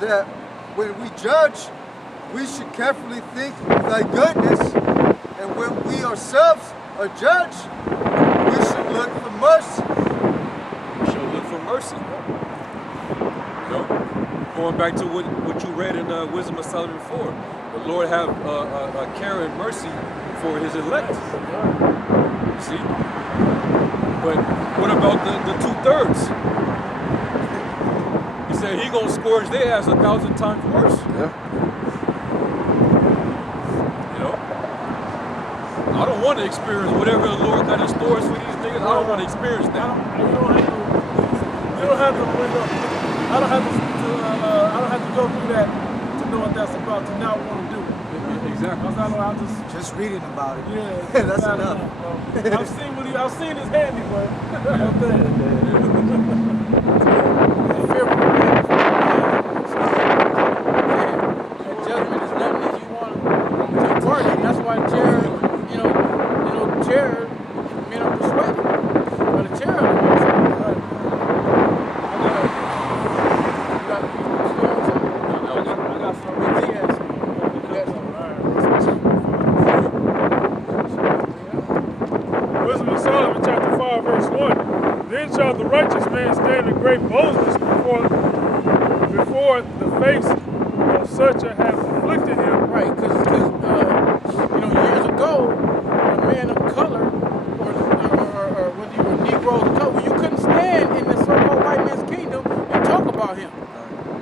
that when we judge, we should carefully think thy goodness, and when we ourselves are judged, we should look for mercy. We should look for mercy. You know, going back to what you read in Wisdom of Solomon 4, the Lord have care and mercy for his elect. See? But what about the 2/3? He said he gonna scourge their ass 1,000 times worse. Yeah. You know? I don't want to experience whatever the Lord got in stores for these niggas. I don't want to experience that. I don't have to go through that to know what that's about, to not want to do it. Exactly. I'll Just reading about it. Yeah, That's enough. I've seen his handiwork. Judgment is nothing if you want to take part in. That's why terror, terror, men are persuaded. But the terror of the Most High. I got some Wisdom of Solomon, chapter 5, verse 1. Then shall the righteous man stand in great boldness before the face of such as have afflicted him. Right, because years ago, a man of color, or whether you were a Negro of color, you couldn't stand in the so-called white man's kingdom and talk about him.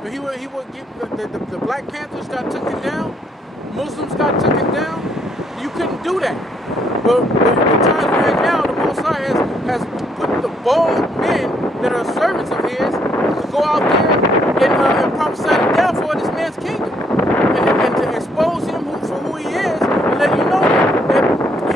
But he would get the Black Panthers got taken down, Muslims got taken down. You couldn't do that. But the times we're in now, the Most High has put the bold men that are servants of his to go out there and prophesy the downfall of this man's kingdom. And to expose him for who he is and let you know that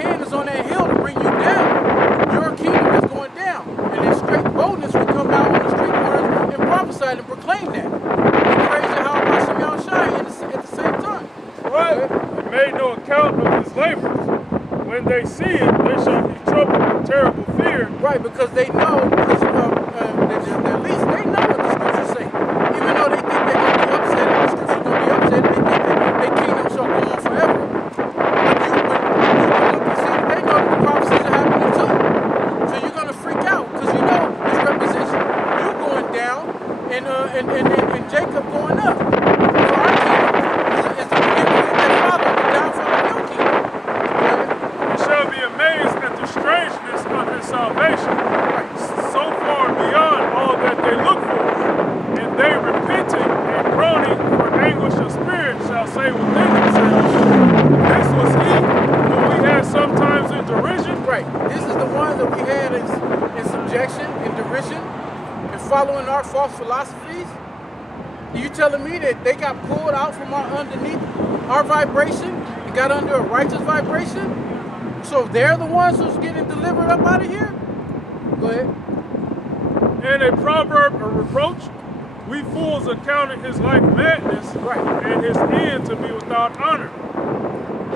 hand is on that hill to bring you down. Your kingdom is going down. And that straight boldness will come out on the street corners and prophesy and proclaim that. And praise the how about some y'all shine at the same time. Right. He made no account of his labors. When they see it, they shall be troubled with terrible fear. Right, because they know, at least they know what the scriptures say. Even though they think they're going to be upset, and the scriptures going to be upset, they think that their kingdom shall go on forever. But you look and see that they know that the prophecies are happening too. So you're going to freak out, because you know this represents you going down and Jacob going up. So our kingdom is the beginning and follow the downfall of your kingdom. Shall be amazed at the strangeness of his salvation, so far beyond all that they look for. And they repenting and groaning for anguish of spirit shall say within themselves, this was he whom we had sometimes in derision. Right. This is the one that we had in subjection, in derision, and following our false philosophies. You telling me that they got pulled out from underneath our vibration and got under a righteous vibration? So they're the ones who's getting delivered up out of here? Go ahead. And a proverb, a reproach, we fools accounted his life madness, Right. and his end to be without honor.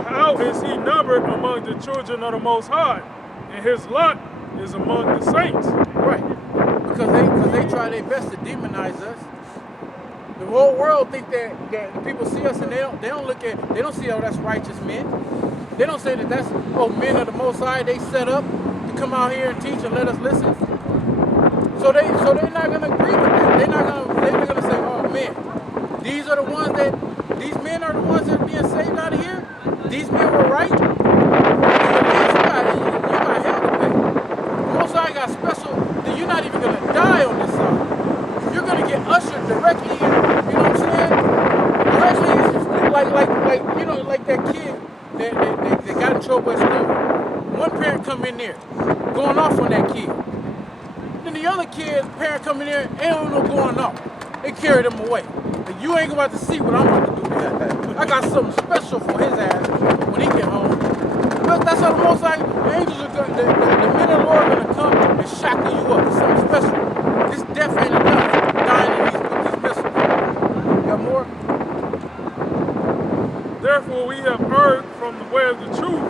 How is he numbered among the children of the Most High? And his lot is among the saints. Right. Because they try their best to demonize us. The whole world think that people see us and they don't see how that's righteous men. They don't say that that's men of the Most High they set up to come out here and teach and let us listen. So they're not gonna agree with that. They're gonna say, oh man, these men are the ones that are being saved out of here. These men were right. You got hell to pay. The Most High got special. You're not even gonna die on this side. You're gonna get ushered directly in. You know what I'm saying? Directly, like that kid that got in trouble at school. One parent come in there, going off on that kid. Then the other kid's parent come in there, ain't no going off. They carried him away. And you ain't about to see what I'm about to do to him. I got something special for his ass when he get home. That's how the Most High, the angels are going, the men of the Lord are going to come and shackle you up. It's something special. This death ain't enough. Dying in these missiles. You got more? Therefore we have erred from the way of the truth,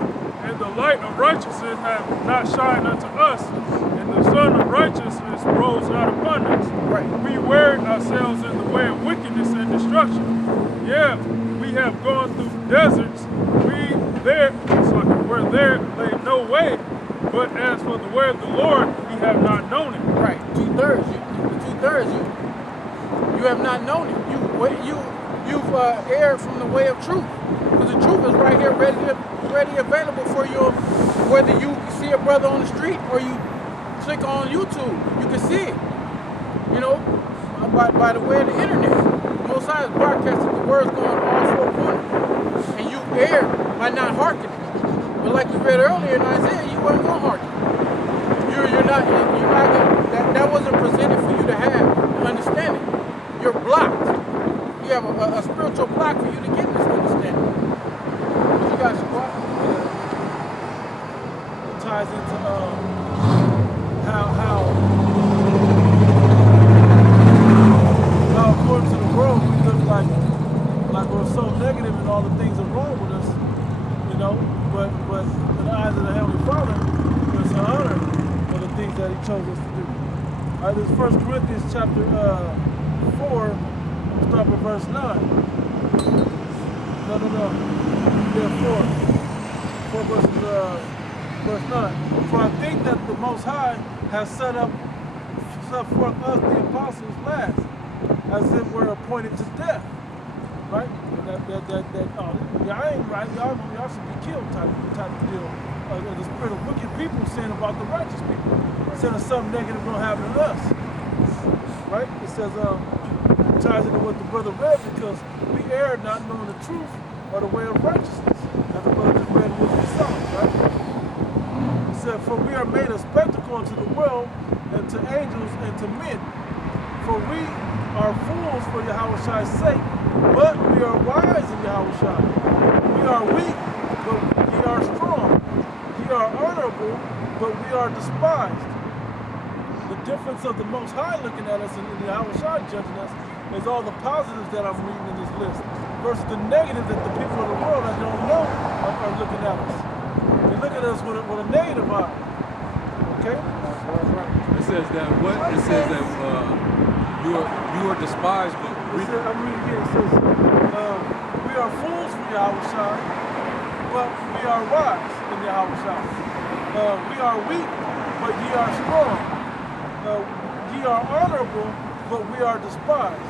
and the light of righteousness hath not shined unto us, and the sun of righteousness rose not upon us. Right. We wearied ourselves in the way of wickedness and destruction. instruction. Yeah, we have gone through deserts. Where there lay no way. But as for the way of the Lord, we have not known it. Right, two-thirds. You have not known it. You've erred from the way of truth. Because the truth is right here, ready available for you. Whether you see a brother on the street or you click on YouTube, you can see it. You know, by the way of the internet. Most High is broadcasting the words going all four corners. And you erred by not hearkening. But like we read earlier in Isaiah, you weren't going to hearken. You're not gonna, that wasn't presented for you to have understanding. You're blocked. You have a spiritual block for you to get this understanding. What you got, Squat? It ties into how according to the world we look like we're so negative and all the things are wrong with us, you know. But in the eyes of the Heavenly Father, it's an honor for the things that He chose us to do. All right, this is 1 Corinthians chapter 4. We'll start with verse 9. No. Yeah, 4 verse 9. For I think that the Most High has set forth us, the apostles, last, as if we're appointed to death. Right? Y'all ain't right. Y'all should be killed type of deal. The spirit of wicked people saying about the righteous people. Saying something negative gonna happen to us. Right? It says, ties into what the brother read, because we erred not knowing the truth or the way of righteousness. As the brother just read with himself, right? It said, for we are made a spectacle unto the world and to angels and to men. For we are fools for Yahweh's sake, but we are wise in Yahweh. We are weak, but ye are strong. Ye are honorable, but we are despised. The difference of the Most High looking at us and Yahweh judging us is all the positives that I'm reading in this list versus the negative that the people of the world that don't know are looking at us. They look at us with a negative eye. Okay? It says that what? It says that you are despised, but I'm reading again. It says, we are fools for Yahweh, but we are wise in Yahweh. We are weak, but ye are strong. Ye are honorable, but we are despised.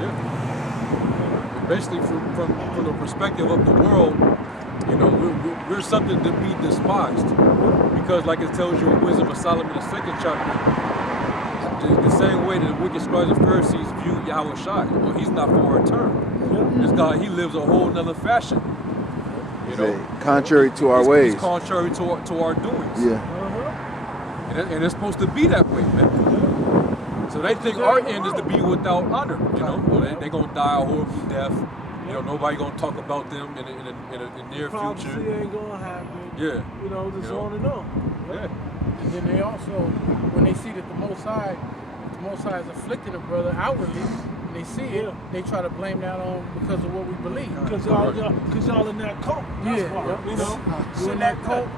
yeah. Basically, from the perspective of the world, you know, we're something to be despised, because, like it tells you in Wisdom of Solomon, the 2nd chapter. The same way that the wicked scribes and Pharisees view Yahweh Shai. Well, he's not for our turn. This God, he lives a whole nother fashion. You know, contrary to our ways. He's contrary to our doings. Yeah. And it's supposed to be that way, man. So they think our end is to be without honor. You know, well, they're gonna die a horrible death. You know, nobody gonna talk about them in the near Prophecy future. ain't gonna happen. Yeah. You know, just on and on. Yeah. And then they also, when they see that the Most High is afflicting a brother outwardly, and they see it, they try to blame that on because of what we believe. Because y'all in that cult. That's why, you know. You in that cult,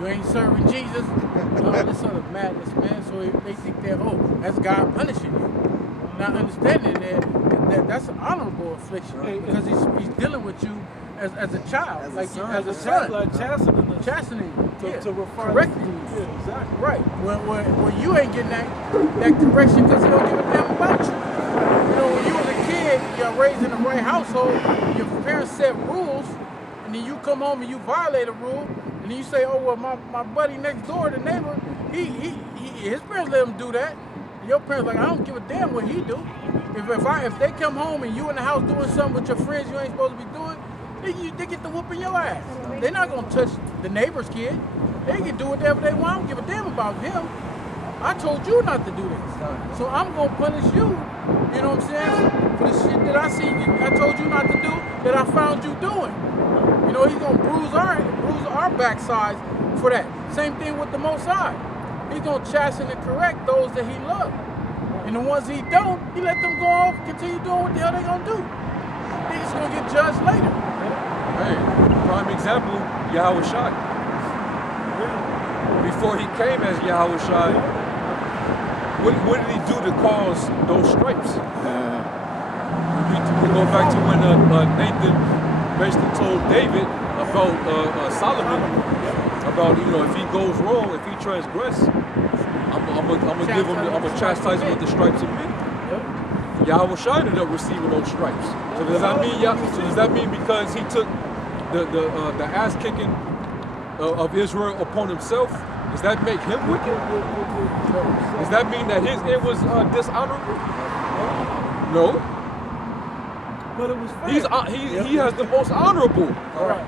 you ain't serving Jesus, and all this other madness, man. So they think that, that's God punishing you. Not understanding that's an honorable affliction, because he's dealing with you as a child, as a son, like chastening to refine, correcting you. Yeah, exactly. Right. When you ain't getting that correction because he don't give a damn about you. You know, when you was a kid, you're raised in the right household, your parents set rules, and then you come home and you violate a rule, and then you say, my buddy next door, the neighbor, his parents let him do that. And your parents like, I don't give a damn what he do. If they come home and you in the house doing something with your friends you ain't supposed to be doing, they get to whooping your ass. They're not gonna touch the neighbor's kid. They can do whatever they want. I don't give a damn about him. I told you not to do this, so I'm gonna punish you. You know what I'm saying? For the shit that I told you not to do, that I found you doing. You know, he's gonna bruise our backsides for that. Same thing with the Most High. He's gonna chasten and correct those that he loves, and the ones he don't, he let them go off, continue doing what the hell they gonna do. They just gonna get judged later. Hey, prime example, Yahweh Shai. Before he came as Yahweh Shai, what did he do to cause those stripes? We go go back to when Nathan basically told David about Solomon, about if he goes wrong, if he transgress, I'm gonna chastise him with the stripes of men. Yahweh Shai ended up receiving those stripes. So does that mean because he took the ass kicking of Israel upon himself? Does that make him wicked? Does that mean that his end was dishonorable? No. But it was fair. He has the most honorable, Right.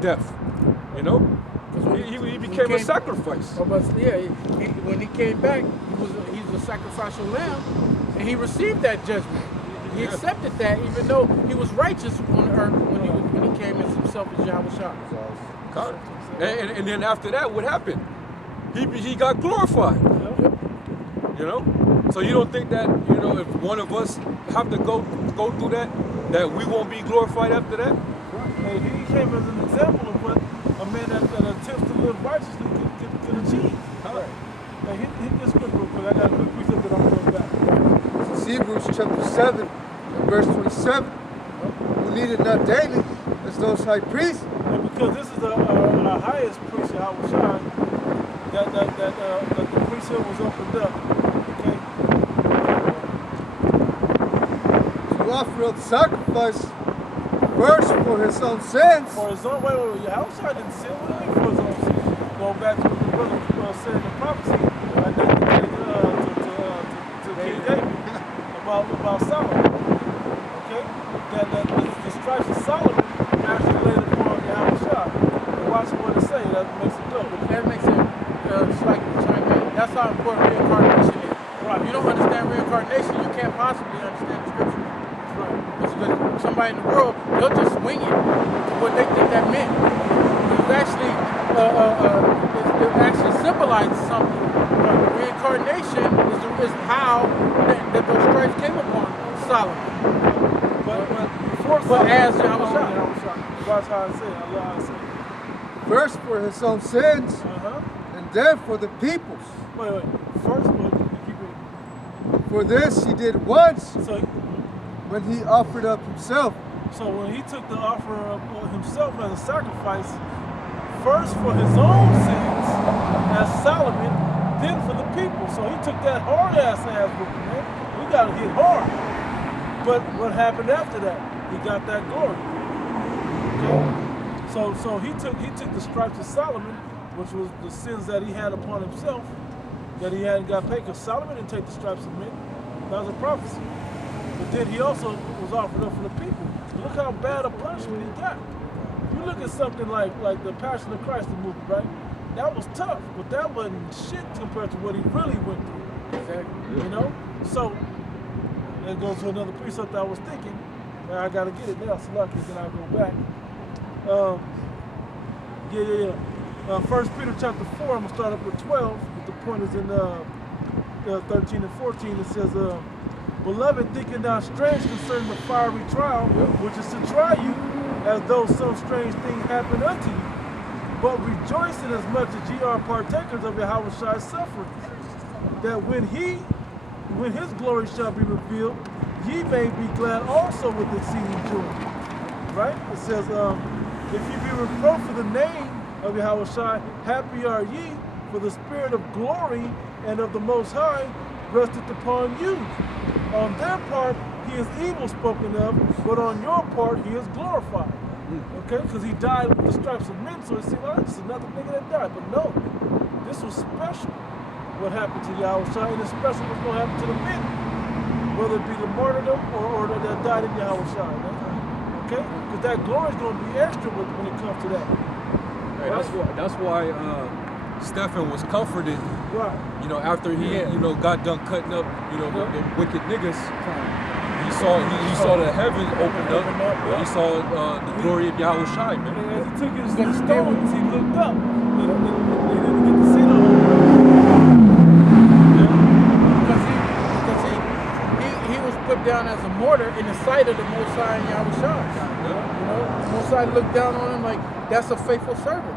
death. He became a sacrifice. But when he came back, he's a sacrificial lamb, and he received that judgment. He accepted that, even though he was righteous on earth when he came as himself as Yahweh Shai. And then after that, what happened? He got glorified. So you don't think that if one of us have to go through that we won't be glorified after that? Hey, he came as an example of what a man that attempts to live righteously can achieve. Right. Hey, hit this quick real quick. I got a quick precept that I'm going back. It's Hebrews chapter 7 and verse 27. Who needed not daily as those high priests. And because this is the highest priesthood, I was shine, that the priesthood was opened up. Okay? To offer up sacrifice first for his own sins. For his own, wait, Yahushua didn't sin. What do you mean for his own sins? Going back to what the brother said in the prophecy, to King David about Solomon. Okay? That the stripes of Solomon actually laid upon Yahushua. And watch what it say. That makes it go. That makes it like chime in. That's how important reincarnation is. Right. If you don't understand reincarnation, you can't possibly understand the scripture. Right. Because somebody in the world, they'll just swing it to what they think that meant. It actually it actually symbolizes something. Reincarnation is how that those stripes came upon Solomon. But as Yahushua. Watch how I say it. I love how I say it. First for his own sins, and then for the people's. Wait. First, keep it. For this he did once So, when he offered up himself. so when he took the offer of himself as a sacrifice, first for his own sins, as Solomon, then for the people. So he took that hard-ass whooping, man. We got to hit hard. But what happened after that? He got that glory. Okay? So he took the stripes of Solomon, which was the sins that he had upon himself, that he hadn't got paid, because Solomon didn't take the stripes of men. That was a prophecy. But then he also was offered up for the people. Look how bad a punishment he got. You look at something like the Passion of Christ, the movie, right? That was tough, but that wasn't shit compared to what he really went through. Exactly. So that goes to another precept I was thinking. Man, I gotta get it now, so lucky, then I'll go back. 1 Peter chapter 4, I'm gonna start up with 12, but the point is in 13 and 14. It says, Beloved, thinking not strange concerning the fiery trial, which is to try you, as though some strange thing happened unto you. But rejoice in as much as ye are partakers of Yahweh's suffering, that when his glory shall be revealed, ye may be glad also with exceeding joy. Right? It says, if ye be reproached for the name of Yahweh, happy are ye, for the spirit of glory and of the Most High resteth upon you. On their part, he is evil spoken of, but on your part, he is glorified. Okay? Because he died with the stripes of men, so it seemed like this is another nigga that died. But no, this was special, what happened to Yahweh, and especially what's going to happen to the men, whether it be the martyrdom or that died in Yahweh. Okay? Because that glory is going to be extra when it comes to that. Right? That's why Stephen was comforted. Right. After he got done cutting up the wicked niggas. He saw the heavens opened up. And he saw the glory of Yahweh Shai, man. And as he took his stones, he looked up. He didn't get to see the whole Because he was put down as a martyr in the sight of the Most High and Yahweh Shai. The Most High looked down on him like, that's a faithful servant.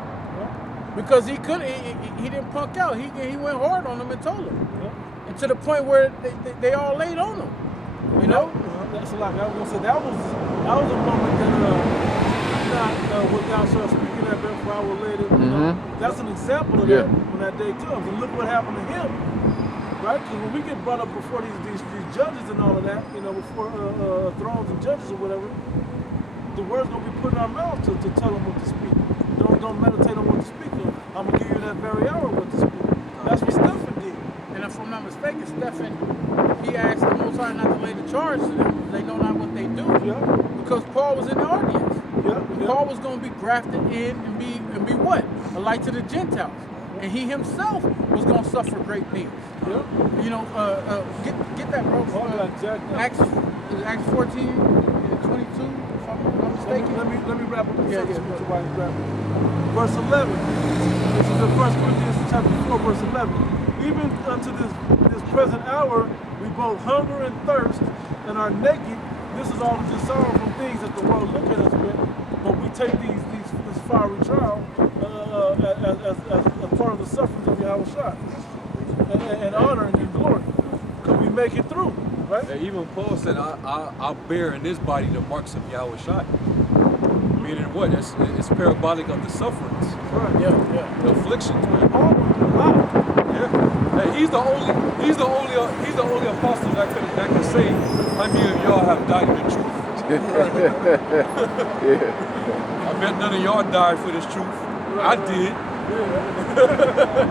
Because he didn't punk out. He went hard on them and told them. And to the point where they all laid on him. that's a lot. I was gonna say that was a moment that not what thou shalt speak in that for I will later. You know, that's an example of that when that day comes. And look what happened to him, right? Because when we get brought up before these judges and all of that, you know, before thrones and judges or whatever, the word's gonna be put in our mouth to tell them what to speak. Don't meditate on what to speak of. I'm gonna give you that very hour what to speak. That's what Stephen did. And if I'm not mistaken, Stephen, he asked the Most High not to lay the charge to them. They know not what they do. Yeah. Because Paul was in the audience. Yeah. Paul was going to be grafted in and be what? A light to the Gentiles. And he himself was going to suffer great pains. Yeah. You know, get that, bro. Acts 14 and 22, if I'm not mistaken. Let me wrap up the Yeah, sentence with you while you wrap up. Verse 11. This is the 1 Corinthians chapter 4, verse 11. Even unto this present hour, we both hunger and thirst and are naked. This is all the sorrowful things that the world look at us with, but we take this fiery trial as part of the sufferings of Yahweh and honor and glory, because we make it through, right? And even Paul said, I'll bear in this body the marks of Yahweh Shai. Meaning what? It's parabolic of the sufferings. Right. Yeah. The afflictions, man. Paul went through a lot. Yeah. Hey, he's the only apostle that can say how many of y'all have died in the truth. I bet none of y'all died for this truth. I did.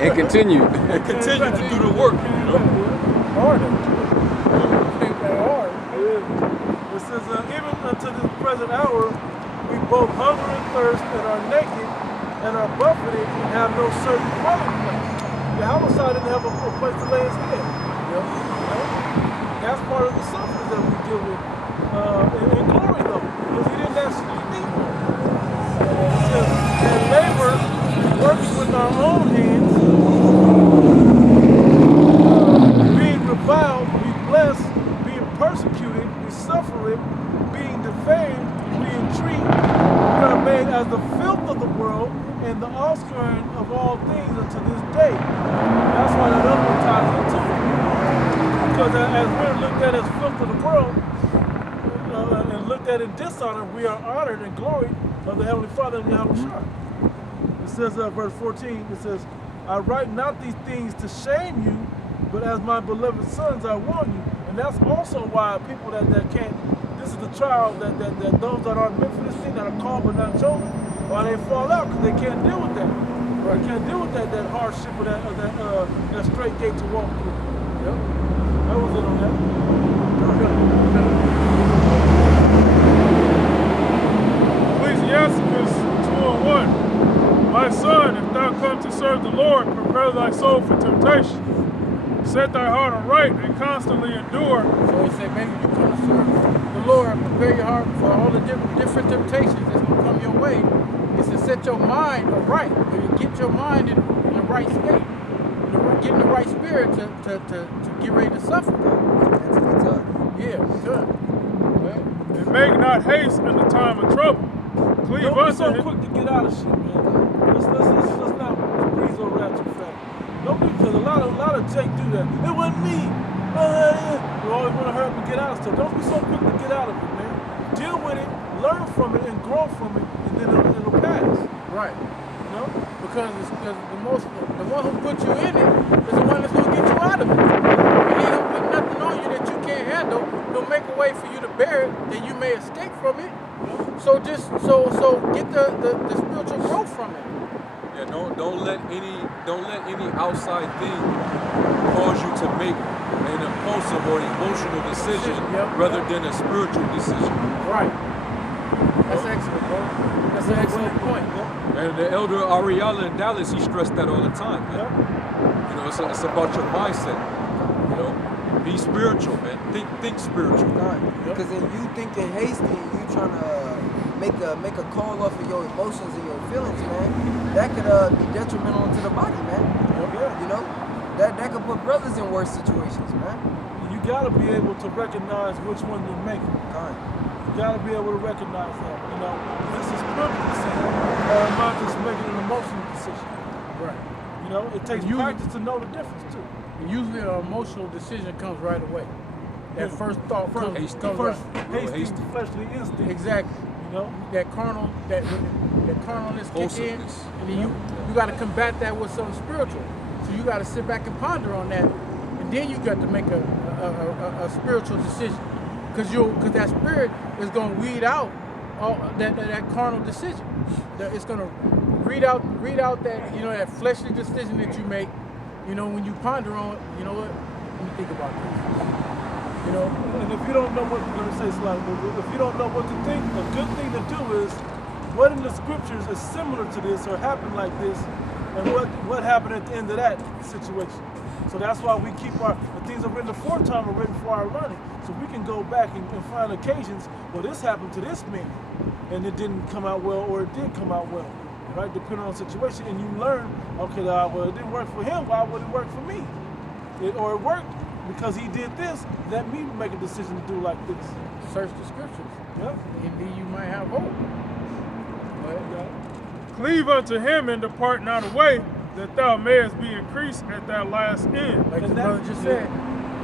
And continue. And continue to do the work, you know. Harder. Hard. It says, even unto this present hour, we both hunger and thirst and are naked and are buffeted and have no certain dwelling place. Yahweh didn't have a place to lay his head. That's part of the sufferings that we deal with in glory, though, because he didn't actually need one. It says, and labor works with our own hands, being reviled, we bless, being persecuted, we suffer it, being defamed, we entreat, we are made as the filth of the world and the offscouring of all things unto this day. That's why that other one ties into it. Because as we're looked at as filth of the world and looked at in dishonor, we are honored and glory of the Heavenly Father and Yahweh Shai. It says, verse 14, it says, I write not these things to shame you, but as my beloved sons, I warn you. And that's also why people that can't, this is the trial that those that aren't meant for this thing, that are called but not chosen, why they fall out, because they can't deal with that. Right? They can't deal with that hardship or that straight gate to walk through. Yep. That was it on that. Ecclesiasticus 2:1. My son, if thou come to serve the Lord, prepare thy soul for temptation. Set thy heart aright and constantly endure. So he said, maybe you come to serve the Lord, prepare your heart for all the different temptations that's going to come your way. It's to set your mind aright, or you get your mind in the right state, get in the right spirit to get ready to suffer. Yeah, good. And make not haste in the time of trouble. Cleave Don't be so unto him. quick to get out of shit, man. Let's not breeze over that too fast. Don't be, because a lot of Jake do that. It wasn't me. You always want to hurry up and get out of stuff. Don't be so quick to get out of it, man. Deal with it, learn from it, and grow from it, and then it'll pass. Right. You know? Because the one who put you in it is the one that's going to get you out of it. And he don't put nothing on you that you can't handle. He'll make a way for you to bear it, then you may escape from it. So just so get the spiritual growth from it. Yeah, don't let any outside thing cause you to make an impulsive or emotional decision rather than a spiritual decision. Right. That's excellent, bro. That's an excellent point. And the elder Ariella in Dallas, he stressed that all the time, man. You know, it's about your mindset. You know, be spiritual, man. Think spiritual. Because then you thinking hasty, you trying to make a call off of your emotions and your feelings, man. That could be detrimental to the body, man. You know, that could put brothers in worse situations, man. You gotta be able to recognize which one you're making. You gotta be able to recognize that. You know, this is spiritual decision, or am I just making an emotional decision? Right. You know, it takes practice to know the difference too. Usually an emotional decision comes right away. that first thought comes. Hasty. comes First, right. hasty, fleshly instinct. Exactly. You know? That carnalness kick in, Wholesomeness. and then you got to combat that with something spiritual. So you got to sit back and ponder on that, and then you got to make a spiritual decision, because that spirit is going to weed out all that carnal decision. It's going to read out that that fleshly decision that you make. When you ponder on, you know what? Let me think about this. And if you don't know what, let me say this like, if you don't know what to think, a good thing to do is, what in the scriptures is similar to this or happened like this, and what happened at the end of that situation. So that's why we keep the things that are written aforetime are written for our learning. So we can go back and find occasions, well, this happened to this man, and it didn't come out well, or it did come out well, right? Depending on the situation, and you learn, okay, well, it didn't work for him, why would it work for me? Or it worked because he did this, let me make a decision to do like this. Search the scriptures. Yep. Indeed, you might have hope. Cleave unto him and depart not away, that thou mayest be increased at thy last end. Like the brother just said,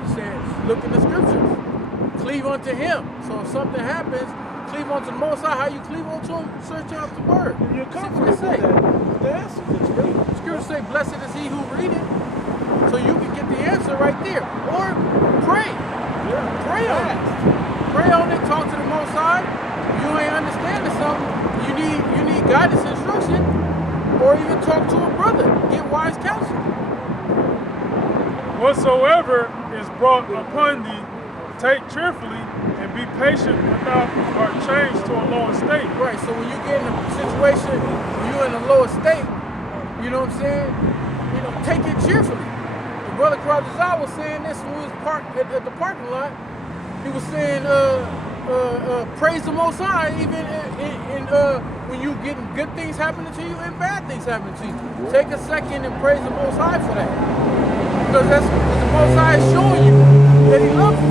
he said, look in the scriptures. Cleave unto him. So if something happens, cleave unto the Most High. How you cleave unto him? Search out the word. And you're See what confident it say. with the answer that you read. The scriptures say, blessed is he who read it. So you can get the answer right there. Or pray. Yeah. Pray on it. Pray on it. Talk to the Most High. You ain't understanding something. You need guidance, instruction, or even talk to a brother. Get wise counsel. Whatsoever is brought upon thee, take cheerfully, and be patient without or change to a lower state. Right. So when you get in a situation, when you're in a lower state, you know what I'm saying? Take it cheerfully. The brother Krawjazar was saying this when we was parked at the parking lot. He was saying, praise the Most High, even when you getting good things happening to you and bad things happening to you. Take a second and praise the Most High for that, because the Most High is showing you that He loves you.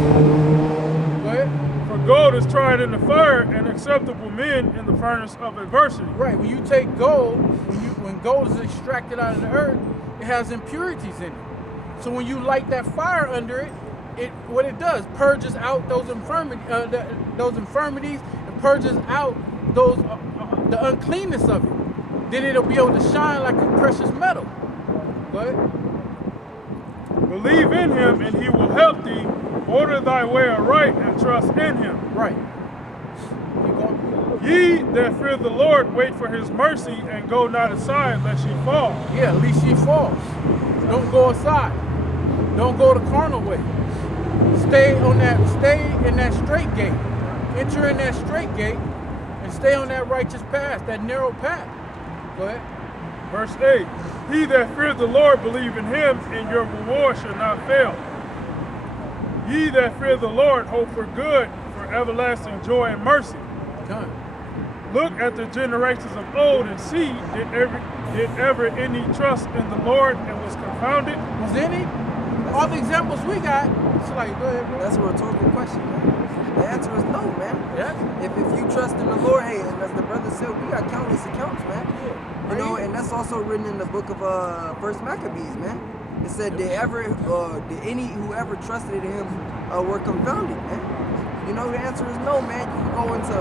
Go ahead. For gold is tried in the fire, and acceptable men in the furnace of adversity. Right. When you take gold, when gold is extracted out of the earth, it has impurities in it. So when you light that fire under it, what it does purges out those infirmities, and purges out the uncleanness of it. Then it'll be able to shine like a precious metal. Go ahead. Believe in him, and he will help thee. Order thy way aright, and trust in him. Right. Keep going. Ye that fear the Lord, wait for his mercy, and go not aside, lest ye fall. Yeah, at least she falls. Don't go aside. Don't go the carnal way. Stay in that straight gate. Enter in that straight gate and stay on that righteous path, that narrow path. Go ahead. Verse 8, he that feareth the Lord, believe in him, and your reward shall not fail. Ye that fear the Lord, hope for good, for everlasting joy and mercy. Come. Look at the generations of old and see, did ever any trust in the Lord and was confounded? Was any? All the examples we got, it's like, go ahead, bro. That's a rhetorical question, man. The answer is no, man. Yeah. If you trust in the Lord, hey, and as the brother said, we got countless accounts, man. Yeah. You know, and that's also written in the book of First Maccabees, man. It said, did any who ever trusted in him were confounded, man. You know, the answer is no, man. You can go into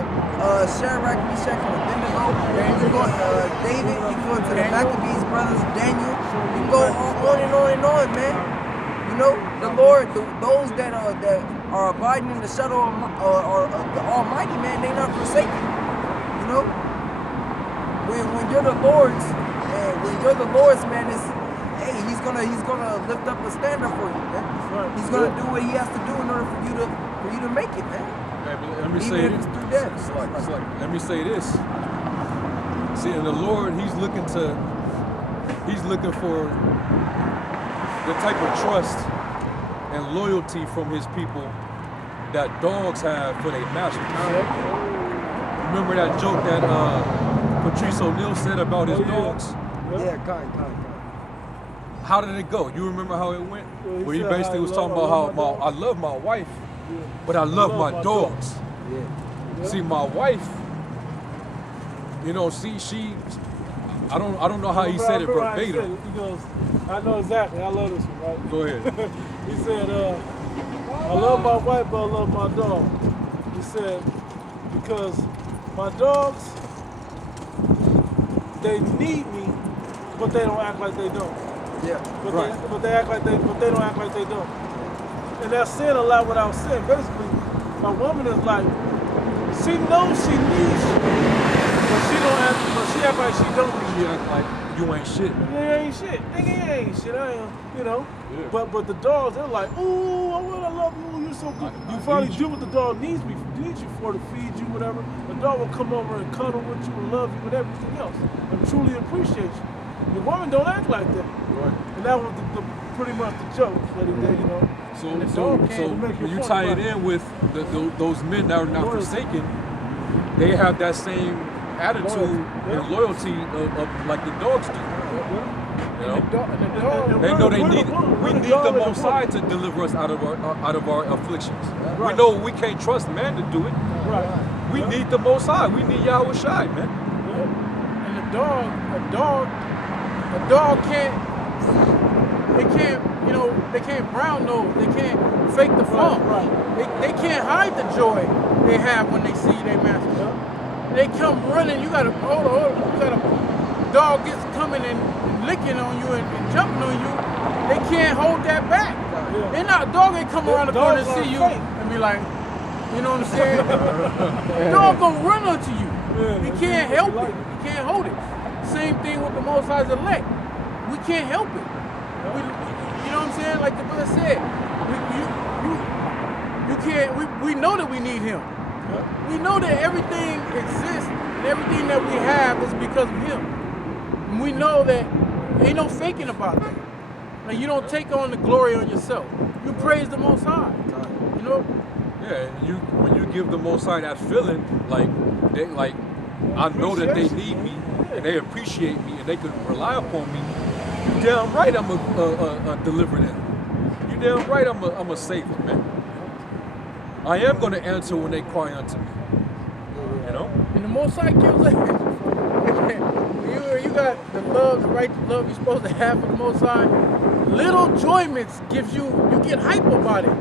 Shadrach, Meshach, and Abednego. You can go David. You can go into the Maccabees brothers, Daniel. You can go on and on and on, man. You know, the Lord, those that are abiding in the shadow of the Almighty, man, they not forsaken. You know, when you're the Lord's, man, He's gonna lift up a standard for you, man. He's gonna do what he has to do in order for you to make it, man. Hey, but let me Even say if this. it's through death. Let me say this. See, and the Lord, He's looking for the type of trust and loyalty from His people that dogs have for their master. Remember that joke that Patrice O'Neal said about his dogs? Yeah, kind. How did it go? You remember how it went? Well, he Where he said, basically was talking about how I love my wife, but I love my dogs. Yeah. See, my wife, you know, she I don't know how he said it verbatim. He goes, I know exactly. I love this one, right? Go ahead. He said, I love my wife, but I love my dog. He said, because my dogs, they need me, but they don't act like they don't. Yeah. But they act like but they don't act like they don't. And that's saying a lot without saying. Basically, my woman is like, she knows she needs you, but she act like she don't need She you. act like you ain't shit. Yeah, ain't shit. Nigga, you ain't shit. I am, you know. Yeah. But the dogs, they're like, ooh, I love you. You're so good. I You finally need do what the dog needs you for, to feed you, whatever. The dog will come over and cuddle with you and love you and everything else, and truly appreciate you. The woman don't act like that. Right. And that was pretty much the joke that he did, you know. So make when you you fun tie it about it. in with those men that are not Loyalty. forsaken, they have that same attitude Loyalty. and loyalty of like the dogs do. You know? And the dog, They know they need. We need the most Most High to deliver us out of our afflictions. We Right. know we can't trust man to do it. Right. We need the Most High. We need Yahweh Shai, man. and a dog can't, they can't brown nose, they can't fake the funk. Right. They can't hide the joy they have when they see their master. They come running, you gotta, hold on, you gotta, dog gets coming and licking on you and jumping on you, they can't hold that back. Yeah. They're not, dog ain't come around the corner and Dogs see are you fake. and be like, you know what I'm saying? Dog gonna run onto you. Yeah, He they can't do help what it. you like. He can't hold it. Same thing with the Most High's elect. We can't help it. You know what I'm saying? Like the brother said, you can't. We know that we need Him. We know that everything exists and everything that we have is because of Him. And we know that ain't no faking about that. Like you don't take on the glory on yourself. You praise the Most High. You know. Yeah, and when you give the Most High that feeling, I know that they need me and they appreciate me and they can rely upon me. You damn right I'm a deliver them. You damn right I'm a save them, man. I am going to answer when they cry unto me. You know? And the Most High gives us, you got the love, the right love you're supposed to have for the Most High. Little enjoyments gives you get hype about it.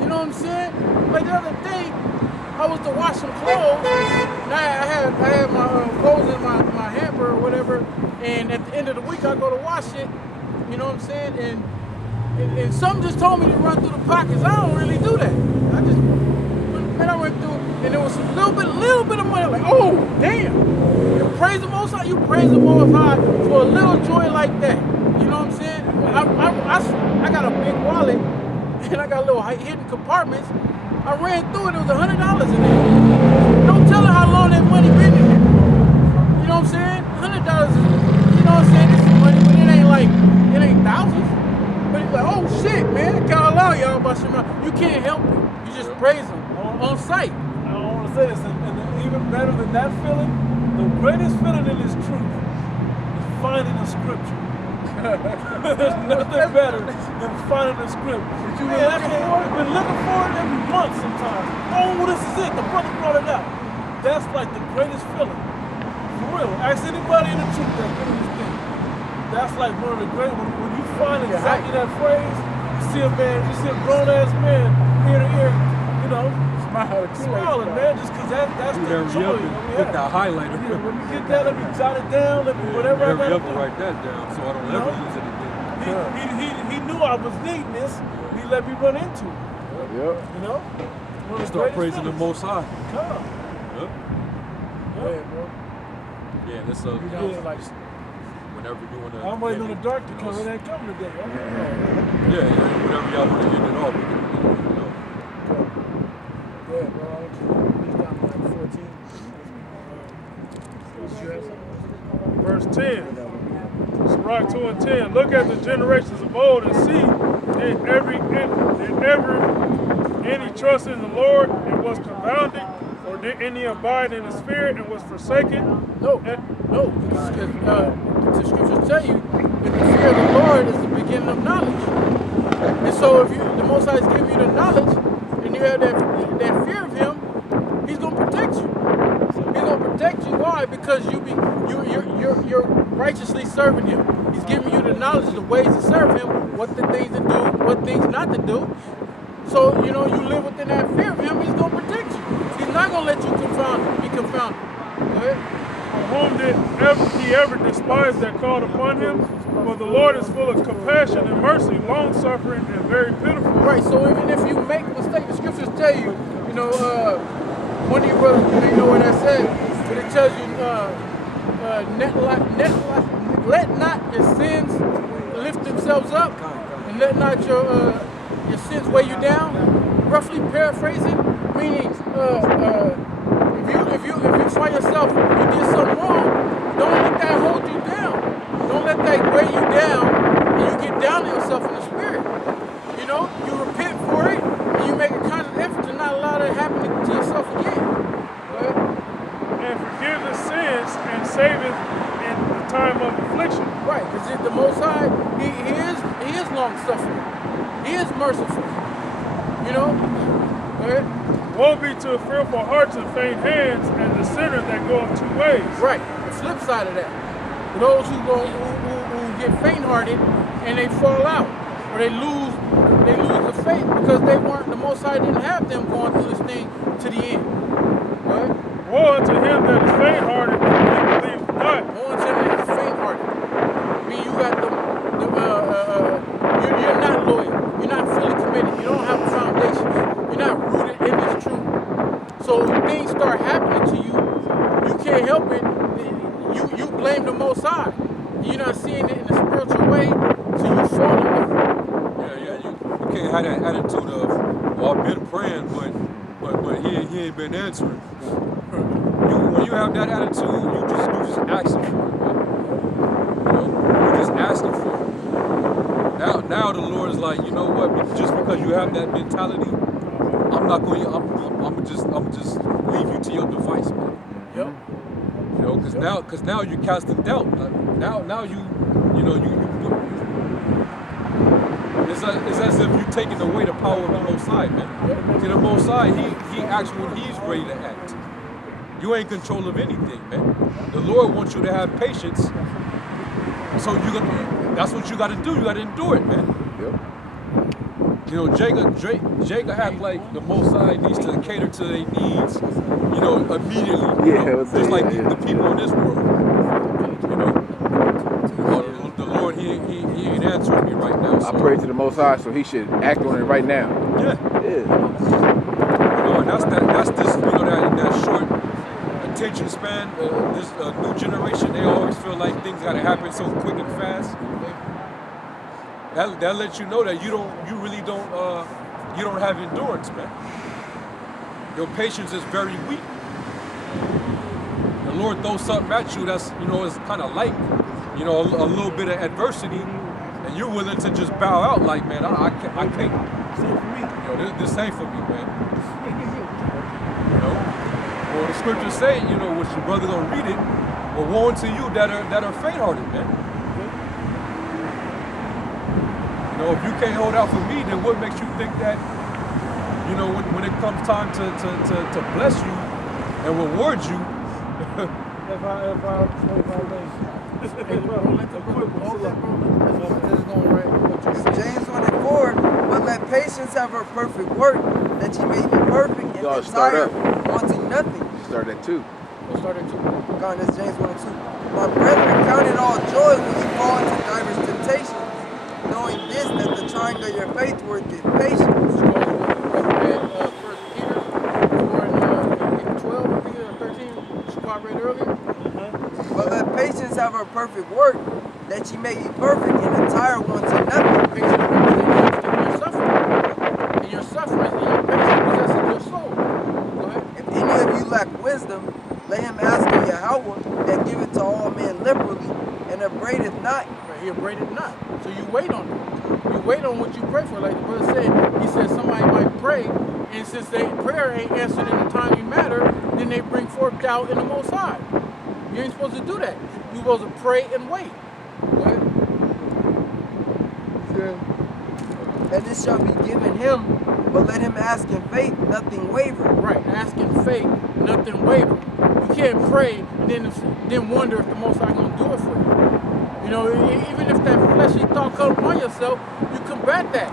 You know what I'm saying? Like the other day, I was to wash some clothes, and I had my clothes in my hamper or whatever, and at the end of the week I go to wash it, you know what I'm saying? And something just told me to run through the pockets. I don't really do that. I went through, and there was a little bit of money. Like, oh, damn! You praise the Most High. You praise the Most High for a little joy like that. You know what I'm saying? I got a big wallet, and I got little hidden compartments. I ran through it. There was $100 in there. Don't tell her how long that money been in there. You know what I'm saying? $100 is, you know what I'm saying? It's some money, but it ain't thousands. But it's like, oh shit, man! Can't allow y'all about your mouth. You can't help it. You just praise Him on sight. I don't want to say this, and even better than that feeling, the greatest feeling in this truth is finding a scripture. There's nothing better than finding a scripture. I've been looking for it every month sometimes. Oh, this is it. The brother brought it out. That's like the greatest feeling. For real. Ask anybody in the truth that's been in this thing. That's like one of the great, when you find exactly that phrase, you see a grown-ass man ear to ear, you know, smiling, man, just because that's the joy. Put that highlighter. Yeah, when you get that, let me jot it down, let me whatever I Hurry gotta up and do. write that down so I don't ever use it again. He knew I was needing this, and he let me run into it. You know? One of the Start greatest praising the feelings. Most High. Come. Yep. Yeah, that's whenever you want to. I'm waiting on the dark to come. It ain't coming today. Yeah, whenever y'all want to end it off, we can, you know. Yeah, bro. I was down to like 14. Verse 10. Sirach 2 and 10. Look at the generations of old and see did any trust in the Lord and was confounded, or did any abide in the spirit and was forsaken? No. Because the scriptures tell you that the fear of the Lord is the beginning of knowledge. And so if the Most High is giving you the knowledge and you have that fear of Him, He's gonna protect you. He's gonna protect you. Why? Because you're righteously serving Him. He's giving you the knowledge, the ways to serve Him, what the things to do, what things not to do. So, you know, you live within that fear of him, he's going to protect you. He's not going to let you be confounded. Go ahead. For whom did he ever despise that called upon him? For the Lord is full of compassion and mercy, long-suffering, and very pitiful. Right, so even if you make a mistake, the scriptures tell you, you know, one of your brothers, you may know what that says, but it tells you, let not your sins lift themselves up, and let not your sins weigh you down. Roughly paraphrasing, meaning if you find yourself you did something wrong, don't let that hold you down. Don't let that weigh you down, and you get down on yourself in the spirit. You know, you repent for it, and you make a conscious effort to not allow that to happen to yourself again. And forgive the sins and saveth in the time of affliction. Right, because the Most High, he is long-suffering. He is merciful. You know? Woe be to fearful hearts and faint hands, and the sinner that goeth two ways. Right, the flip side of that. For those who get faint-hearted and they fall out, or they lose the faith because the Most High didn't have them going through this thing to the end. Right? Woe unto him that is faint-hearted and believe not. Woe unto him that is faint-hearted. I mean, you got you're not loyal. You're not fully committed. You don't have a foundation. You're not rooted in this truth. So when things start happening to you, you can't help it. You blame the Most High. You're not seeing it in a spiritual way, so you fall away. Yeah. You can't have that attitude of, well, I've been praying, but he ain't been answering. When you have that attitude, you just asking for it, man. You know, you're just asking for it. Now the Lord is like, you know what? Just because you have that mentality, I'm just leave you to your device, man. Yep. You know, because now you're casting doubt. Now you it's as if you're taking away the power of the Most High, man. See, the Most High, he acts when he's ready to act. You ain't in control of anything, man. The Lord wants you to have patience. So that's what you got to do. You got to endure it, man. Yep. You know, Jacob had like the Most High needs to cater to their needs, you know, immediately. Yeah, you know, just like the people in this world. You know, the Lord, he ain't answering me right now. So. I pray to the Most High, so He should act on it right now. Yeah. Yeah. You know, and that's this, you know, that short attention span. This new generation, they always feel like things got to happen so quick and fast. That lets you know that you really don't have endurance, man. Your patience is very weak. The Lord throws something at you that's, you know, is kind of light, you know, a little bit of adversity, and you're willing to just bow out like, man, I can't. You know, this ain't for me, man. You know, well, the scriptures say, you know, which your brother gonna read it, well, woe unto you that are faint-hearted, man. You know, if you can't hold out for me, then what makes you think that, you know, when it comes time to bless you and reward you? James 1:4, but let patience have her perfect work, that ye may be perfect and Y'all start entire, up. wanting nothing. Start at 2. We'll start at 2. God, that's James 1:2. My brethren, count it all joy when you fall into divers temptations, knowing this, that the trying of your faith worketh patience. First Peter 4 and 12, I think, or 13, Squad read earlier. But let patience have her perfect work, that ye may be perfect and entire, wanting nothing. Patience represents your suffering. And your suffering and your patience possesses your soul. Go ahead. If any of you lack wisdom, let him ask of Yahweh, that giveth to all men liberally, and upbraideth not. Right, he upbraided not. So you wait on it. You wait on what you pray for. Like the brother said, he said somebody might pray, and since their prayer ain't answered in a timely manner, then they bring forth doubt in the Most High. You ain't supposed to do that. You're supposed to pray and wait. Go ahead. And this shall be given him, but let him ask in faith, nothing waver. Right, ask in faith, nothing waver. You can't pray and then wonder if the Most High gonna do it for you. You know, even if that fleshly thought comes upon yourself, you combat that.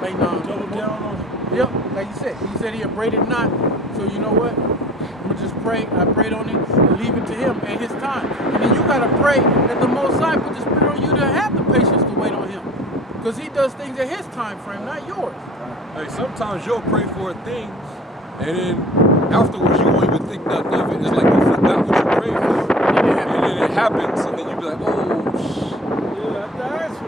Like, no, Double down on it. Yep, like you said. He said he upbraided not. So you know what? I'm gonna just pray. I prayed on it and leave it to him at his time. And then you gotta pray that the Most High put the Spirit on you to have the patience to wait on him. Because he does things at his time frame, not yours. Hey, sometimes you'll pray for things, and then afterwards you won't even think nothing of it. It's like you forgot what you prayed for, and then it happens, and then you be like,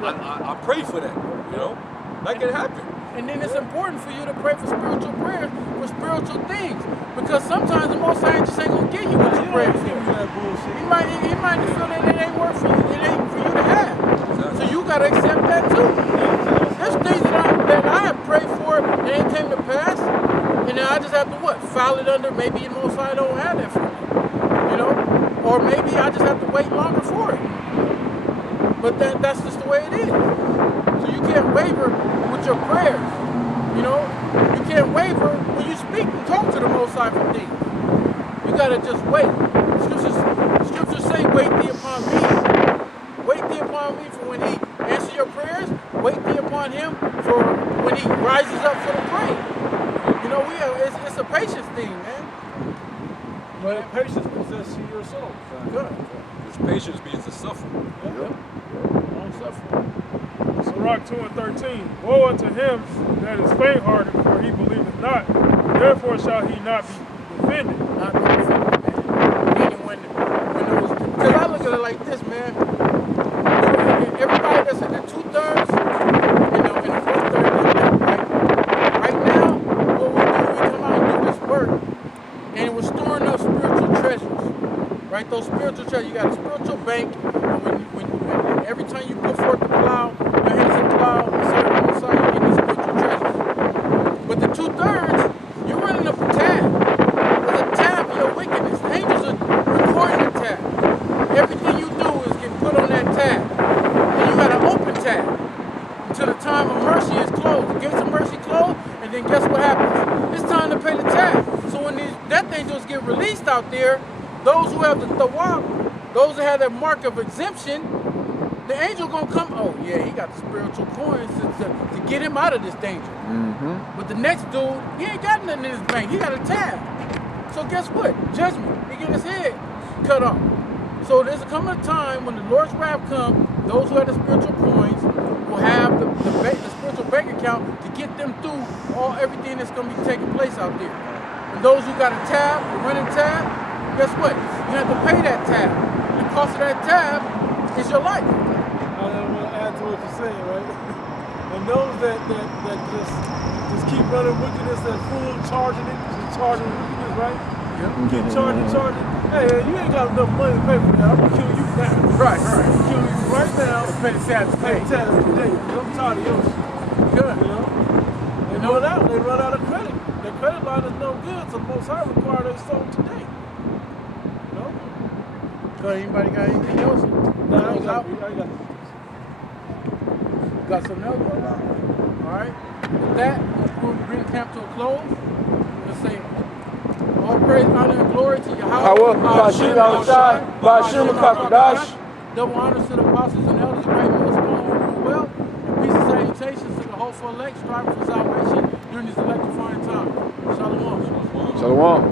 I prayed for that, you know? That can happen. And then it's important for you to pray for spiritual prayers, for spiritual things. Because sometimes the Most High just ain't gonna give you what you prayed for. He might feel that it ain't worth for you, it ain't for you to have. So you gotta accept that too. There's things that I have prayed for that ain't came to pass, and then I just have to what? File it under, maybe the Most High don't have that for me. You know? Or maybe I just have to wait longer for it. But that's just the way it is. So you can't waver with your prayers. You know? You can't waver when you speak and talk to the Most High for things. You gotta just wait. Scriptures say, wait thee upon me. Wait thee upon me for when he answers your prayers. Wait thee upon him for when he rises up for the prayer. You know, it's a patience thing, man. But patience possesses your soul. Good. Because patience means to suffer. Long suffering. Sirach 2:13. Woe unto him that is faint-hearted, for he believeth not. Therefore shall he not be defended. Not really defended, man. Meaning when those, because I look at it like this, man. Everybody that's in the 2/3, in the 1/3, right now, what we do, we come out and do this work, and we're storing up spiritual treasures. Right? Those spiritual treasures, you got a spiritual bank, and when every time you put forth the plow, your hands in the plow, and serve the Most High, you get these spiritual treasures. But the 2/3, you're running up a tab. There's a tab of your wickedness. The angels are recording the tab. Everything you do is get put on that tab. And you got an open tab until the time of mercy is closed. The gates of mercy close, and then guess what happens? It's time to pay the tab. So when these death angels get released out there, those who have the thawab, those that have that mark of exemption, the angel gonna come, oh yeah, he got the spiritual coins to get him out of this danger. But the next dude, he ain't got nothing in his bank, he got a tab. So guess what? Judgment, he get his head cut off. So there's coming a time when the Lord's wrath comes, those who have the spiritual coins will have the spiritual bank account to get them through everything that's gonna be taking place out there. And those who got a tab, a running tab, guess what? You have to pay that tab. The cost of that tab is your life. I want to add to what you're saying, right? And those that just keep running wickedness, that fool charging it, just charging wickedness, right? Yep. Keep charging. Hey, you ain't got enough money to pay for that. I'm gonna kill you now. Right. I'm gonna kill you right now. Pay the tab Pay today. the tab today. I'm tired of your shit. Good. You know? They run out of credit. Their credit line is no good, so the Most High require they sold today. You know? So anybody got anything else? Nah, I got Got something else? All right. With that, we'll bring the camp to a close. Let's say, all praise, honor, and glory to Yahweh. Double honors to the apostles and elders, great millstone who rule well. And peace and salutations to the hopeful elect, striving for salvation during these electrifying times. Shalom. Shalom.